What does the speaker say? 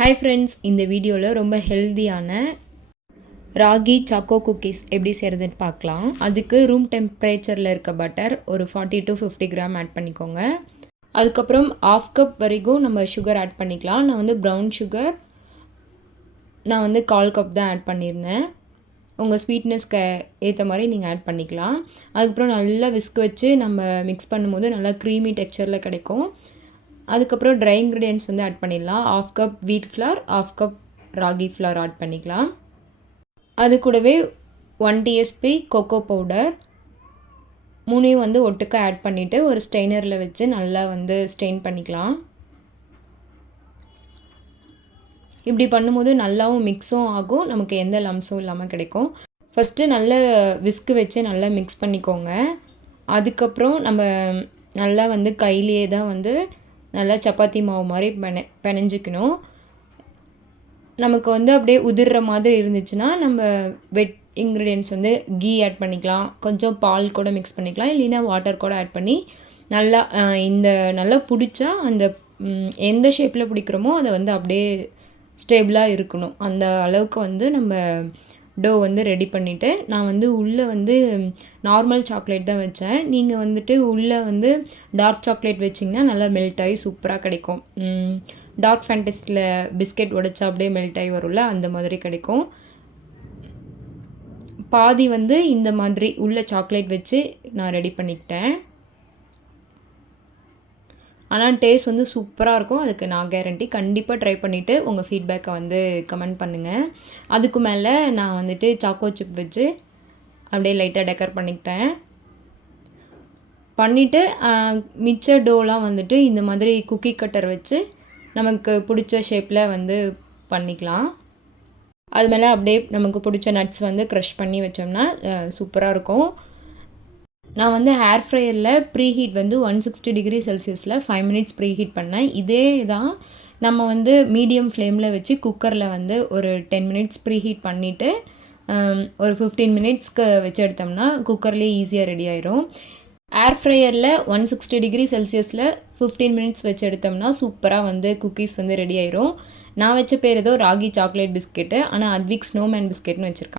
Hi friends, இந்த வீடியோவில் ரொம்ப ஹெல்தியான ராகி சாக்கோ குக்கீஸ் எப்படி செய்கிறதுன்னு பார்க்கலாம். அதுக்கு ரூம் டெம்பரேச்சரில் இருக்க பட்டர் ஒரு 40 to 50 கிராம் ஆட் பண்ணிக்கோங்க. அதுக்கப்புறம் 1/2 கப் வரைக்கும் நம்ம சுகர் ஆட் பண்ணிக்கலாம். நான் வந்து ப்ரௌன் சுகர் 1/4 கப் தான் ஆட் பண்ணியிருந்தேன். உங்கள் ஸ்வீட்னஸ்க்கு ஏற்ற மாதிரி நீங்கள் ஆட் பண்ணிக்கலாம். அதுக்கப்புறம் நல்லா விஸ்க் வச்சு நம்ம மிக்ஸ் பண்ணும்போது நல்லா க்ரீமி டெக்ஸ்சரில் கிடைக்கும். அதுக்கப்புறம் ட்ரை இன்க்ரீடியன்ட்ஸ் வந்து ஆட் பண்ணிடலாம். 1/2 cup wheat flour, 1/2 cup ragi flour add பண்ணிக்கலாம். அது கூடவே 1 TSP கொக்கோ பவுடர் 3 வந்து ஒட்டுக்க ஆட் பண்ணிவிட்டு ஒரு ஸ்ட்ரெயினரில் வச்சு நல்லா வந்து ஸ்ட்ரெயின் பண்ணிக்கலாம். இப்படி பண்ணும்போது நல்லாவும் மிக்ஸும் ஆகும், நமக்கு எந்த லம்ஸும் இல்லாமல் கிடைக்கும். ஃபஸ்ட்டு நல்ல விஸ்க் வச்சு நல்லா மிக்ஸ் பண்ணிக்கோங்க. அதுக்கப்புறம் நம்ம நல்லா வந்து கையிலேயே தான் வந்து நல்லா சப்பாத்தி மாவு மாதிரி பிணைஞ்சிக்கணும். நமக்கு வந்து அப்படியே உதிர்ற மாதிரி இருந்துச்சுன்னா நம்ம வெட் இன்க்ரீடியன்ட்ஸ் வந்து கீ ஆட் பண்ணிக்கலாம், கொஞ்சம் பால் கூட மிக்ஸ் பண்ணிக்கலாம், இல்லைன்னா வாட்டர் கூட ஆட் பண்ணி நல்லா நல்லா பிடிச்சா அந்த எந்த ஷேப்பில் பிடிக்கிறோமோ அதை வந்து அப்படியே ஸ்டேபிளாக இருக்கணும். அந்த அளவுக்கு வந்து நம்ம டோ வந்து ரெடி பண்ணிவிட்டு, நான் வந்து உள்ளே வந்து நார்மல் சாக்லேட் தான் வச்சேன். நீங்கள் வந்துட்டு உள்ளே வந்து டார்க் சாக்லேட் வச்சிங்கன்னா நல்லா மெல்ட் ஆகி சூப்பராக கிடைக்கும். டார்க் ஃபேண்டஸியில் பிஸ்கெட் உடைச்சா அப்படியே மெல்ட் ஆகி வரும்ல, அந்த மாதிரி கிடைக்கும். பாதி வந்து இந்த மாதிரி உள்ள சாக்லேட் வச்சு நான் ரெடி பண்ணிக்கிட்டேன். ஆனால் டேஸ்ட் வந்து சூப்பராக இருக்கும், அதுக்கு நான் கேரண்டி. கண்டிப்பாக ட்ரை பண்ணிவிட்டு உங்கள் ஃபீட்பேக்கை வந்து கமெண்ட் பண்ணுங்கள். அதுக்கு மேலே நான் வந்துட்டு சாக்கோ சிப் வச்சு அப்படியே லைட்டாக டெக்கர் பண்ணிவிட்டு மிச்ச டோலாம் வந்துட்டு இந்த மாதிரி குக்கி கட்டர் வச்சு நமக்கு பிடிச்ச ஷேப்பில் வந்து பண்ணிக்கலாம். அது மேலே அப்படியே நமக்கு பிடிச்ச நட்ஸ் வந்து க்ரஷ் பண்ணி வச்சோம்னா சூப்பராக இருக்கும். நான் வந்து ஹேர் ஃப்ரையரில் ப்ரீஹீட் வந்து 160 டிகிரி செல்சியஸில் 5 மினிட்ஸ் ப்ரீஹீட் பண்ணேன். இதே தான் நம்ம வந்து மீடியம் ஃப்ளேமில் வச்சு குக்கரில் வந்து ஒரு 10 மினிட்ஸ் ப்ரீஹீட் பண்ணிவிட்டு ஒரு 15 மினிட்ஸ்க்கு வச்சு எடுத்தோம்னா குக்கர்லேயே ஈஸியாக ரெடி ஆயிரும். ஏர் ஃப்ரையரில் 160 டிகிரி செல்சியஸில் 15 மினிட்ஸ் வச்சு எடுத்தோம்னா சூப்பராக வந்து குக்கீஸ் வந்து ரெடி ஆயிரும். நான் வச்ச பேர் ஏதோ ராகி சாக்லேட் பிஸ்கெட்டு, ஆனால் அத்விக் ஸ்னோமேன் பிஸ்கெட்னு வச்சுருக்கேன்.